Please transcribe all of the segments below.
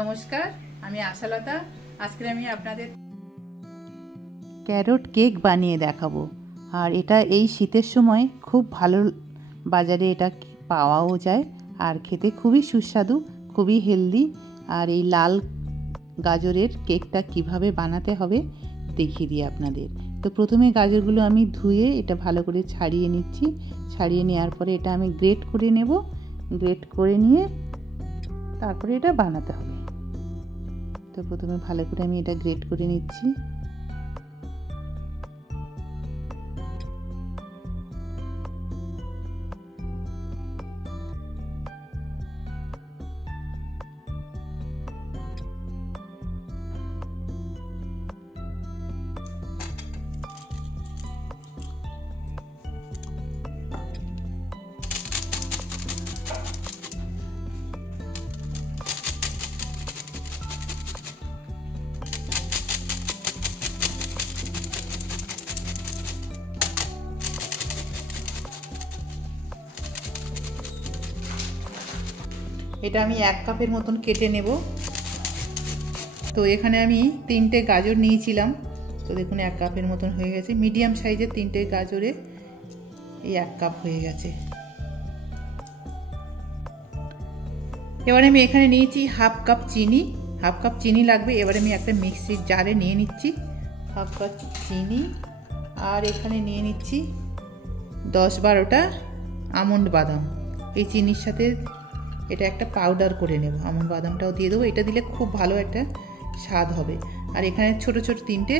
নমস্কার, আমি আশালতা। আজকে আমি আপনাদের ক্যারট কেক বানিয়ে দেখাবো। আর এটা এই শীতের সময় খুব ভালো, বাজারে এটা পাওয়াও যায় আর খেতে খুবই সুস্বাদু, খুবই হেলদি। আর এই লাল গাজরের কেকটা কিভাবে বানাতে হবে দেখিয়ে দিই আপনাদের। তো প্রথমে গাজরগুলো আমি ধুয়ে এটা ভালো করে ছাড়িয়ে নিচ্ছি। ছাড়িয়ে নেওয়ার পরে এটা আমি গ্রেট করে নেব। গ্রেট করে নিয়ে তারপরে এটা বানাতে হবে। তো প্রথমে ভালো করে আমি এটা গ্রেট করে নিচ্ছি। এটা আমি 1 কাপের মতন কেটে নেব। তো এখানে আমি 3টে গাজর নিয়েছিলাম। তো দেখুন 1 কাপের মতন হয়ে গেছে। মিডিয়াম সাইজের 3টে গাজরে এই 1 কাপ হয়ে গেছে। এবারে আমি এখানে নিয়েছি হাফ কাপ চিনি। হাফ কাপ চিনি লাগবে। এবারে আমি একটা মিক্সির জারে নিয়ে নিচ্ছি হাফ কাপ চিনি। আর এখানে নিয়ে নিচ্ছি 10-12টা আমন্ড বাদাম। এই চিনির সাথে এটা একটা পাউডার করে নেব। আমন্ড বাদামটাও দিয়ে দেবো। এটা দিলে খুব ভালো একটা স্বাদ হবে। আর এখানে ছোট ছোট 3টে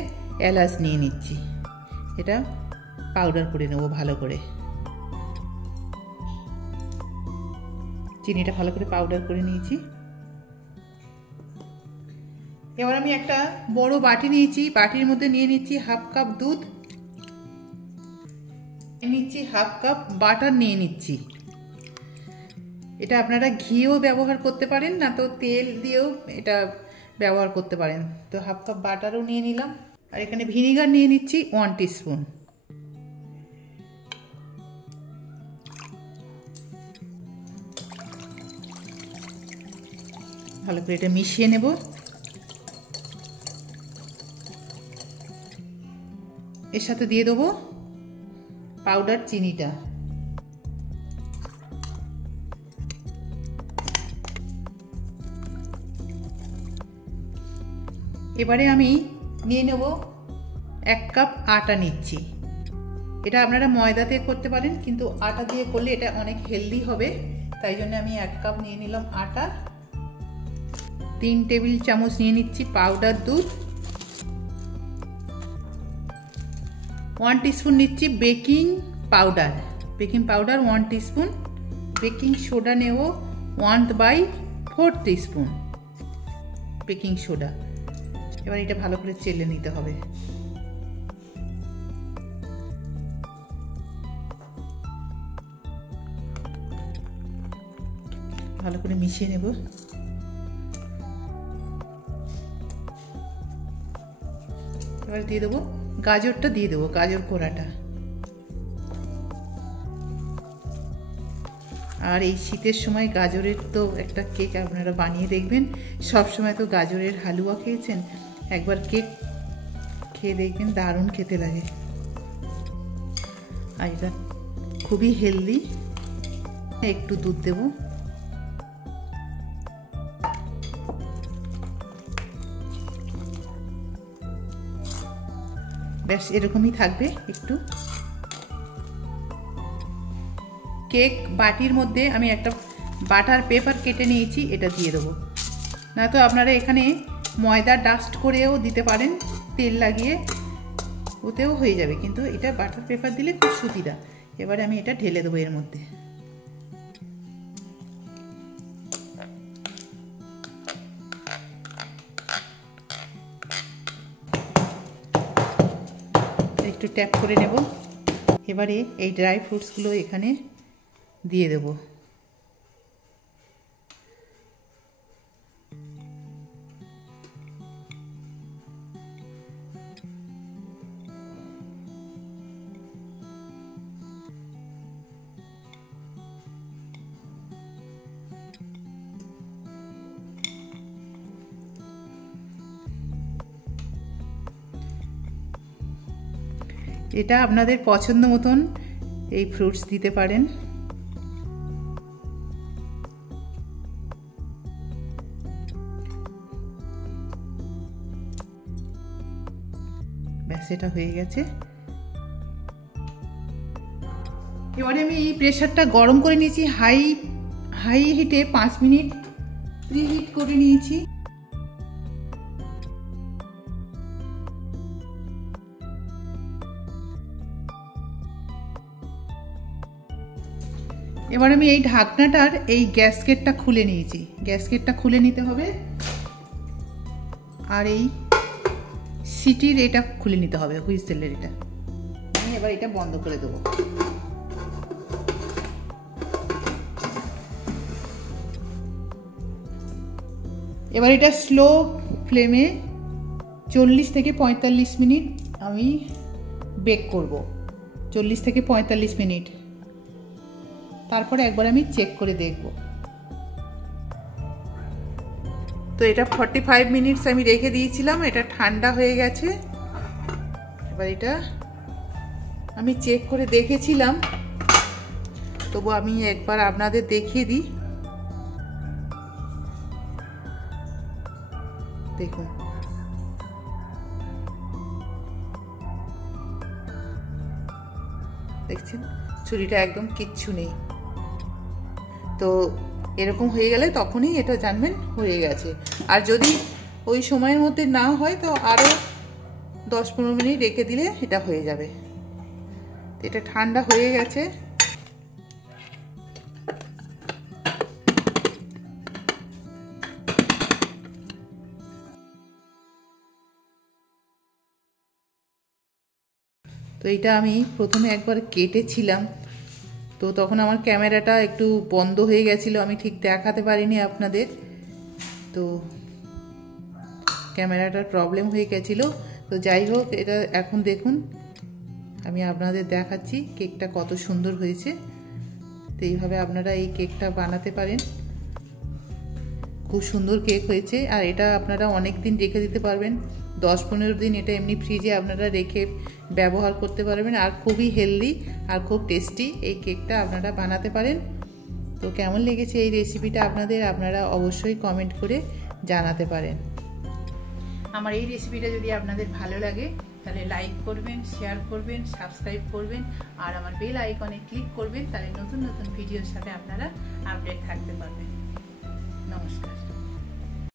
এলাচ নিয়ে নিচ্ছি। এটা পাউডার করে নেব ভালো করে। চিনিটা ভালো করে পাউডার করে নিয়েছি। এবার আমি একটা বড় বাটি নিয়েছি। বাটির মধ্যে নিয়ে নিচ্ছি হাফ কাপ দুধ, নিচ্ছি হাফ কাপ বাটার নিয়ে নিচ্ছি। এটা আপনারা ঘিও ব্যবহার করতে পারেন, না তো তেল দিয়েও এটা ব্যবহার করতে পারেন। তো হাফ কাপ বাটারও নিয়ে নিলাম। আর এখানে ভিনিগার নিয়ে নিচ্ছি 1 টিস্পুন। ভালো করে এটা মিশিয়ে নেব। এর সাথে দিয়ে দেবো পাউডার চিনিটা। এবারে আমি নিয়ে নেব 1 কাপ আটা নিচ্ছি। এটা আপনারা ময়দাতে করতে পারেন, কিন্তু আটা দিয়ে করলে এটা অনেক হেলদি হবে। তাই জন্য আমি 1 কাপ নিয়ে নিলাম আটা। 3 টেবিল চামচ নিয়ে নিচ্ছি পাউডার দুধ। 1 টিস্পুন নিচ্ছি baking powder. Baking powder 1 teaspoon. Baking soda নেব 1/4 টিস্পুন বেকিং সোডা। এবার এটা ভালো করে চেলে নিতে হবে। ভালো করে মিশিয়ে নেব। এবার দিয়ে দেবো গাজরটা, দিয়ে দেবো গাজর কোড়াটা। আর এই শীতের সময় গাজরের তো একটা কেক আপনারা বানিয়ে দেখবেন। সব সময় তো গাজরের হালুয়া খেয়েছেন, একবার কেক খেয়ে দেখবেন, দারুণ খেতে লাগে। আর এটা খুবই হেলদি। একটু দুধ দেব। ব্যাস এরকমই থাকবে একটু। কেক বাটির মধ্যে আমি একটা বাটার পেপার কেটে নিয়েছি, এটা দিয়ে দেবো। না তো আপনারা এখানে ময়দা ডাস্ট করেও দিতে পারেন, তেল লাগিয়ে, ওতেও হয়ে যাবে। কিন্তু এটা বাটার পেপার দিলে খুব সুবিধা। এবারে আমি এটা ঢেলে দেবো এর মধ্যে। একটু ট্যাপ করে নেব। এবারে এই ড্রাই ফ্রুটসগুলো এখানে দিয়ে দেবো। এটা আপনাদের পছন্দ মতন এই ফ্রুটস দিতে পারেন। ব্যাস, এটা হয়ে গেছে। এবারে আমি এই প্রেসারটা গরম করে নিয়েছি, হাই হিটে 5 মিনিট প্রিহিট করে নিয়েছি। এবার আমি এই ঢাকনাটার এই গ্যাসকেটটা খুলে নিয়েছি। গ্যাসকেটটা খুলে নিতে হবে, আর এই সিটির এটা খুলে নিতে হবে, হুইসেলের এটা। আমি এবার এটা বন্ধ করে দেবো। এবার এটা স্লো ফ্লেমে 40 থেকে 45 মিনিট আমি বেক করব। 40 থেকে 45 মিনিট। তারপরে একবার আমি চেক করে দেখব। তো এটা 45 মিনিটস আমি রেখে দিয়েছিলাম, এটা ঠান্ডা হয়ে গেছে। এবার এটা আমি চেক করে দেখেছিলাম, তবু আমি একবার আপনাদের দেখিয়ে দিই। দেখুন, দেখছেন ছুরিটা একদম কিচ্ছু নেই। তো এরকম হয়ে গেলে তখনই এটা জানবেন হয়ে গেছে। আর যদি ওই সময়ের মধ্যে না হয় তো আরও 10-15 মিনিট রেখে দিলে এটা হয়ে যাবে। এটা ঠান্ডা হয়ে গেছে। তো এটা আমি প্রথমে একবার কেটেছিলাম, তো তখন আমার ক্যামেরাটা একটু বন্ধ হয়ে গেছিলো, আমি ঠিক দেখাতে পারিনি আপনাদের। তো ক্যামেরাটার প্রবলেম হয়ে গেছিলো। তো যাই হোক, এটা এখন দেখুন আমি আপনাদের দেখাচ্ছি কেকটা কত সুন্দর হয়েছে। তো এইভাবে আপনারা এই কেকটা বানাতে পারেন, খুব সুন্দর কেক হয়েছে। আর এটা আপনারা অনেক দিন রেখে দিতে পারবেন, 10-15 দিন এটা এমনি ফ্রিজে আপনারা রেখে ব্যবহার করতে পারবেন। আর খুবই হেলদি আর খুব টেস্টি এই কেকটা আপনারা বানাতে পারেন। তো কেমন লেগেছে এই রেসিপিটা আপনারা অবশ্যই কমেন্ট করে জানাতে পারেন। আমার এই রেসিপিটা যদি আপনাদের ভালো লাগে তাহলে লাইক করবেন, শেয়ার করবেন, সাবস্ক্রাইব করবেন, আর আমার বেল আইকনে ক্লিক করবেন। তাহলে নতুন নতুন ভিডিওর সাথে আপনারা আপডেট থাকতে পারবেন। নমস্কার।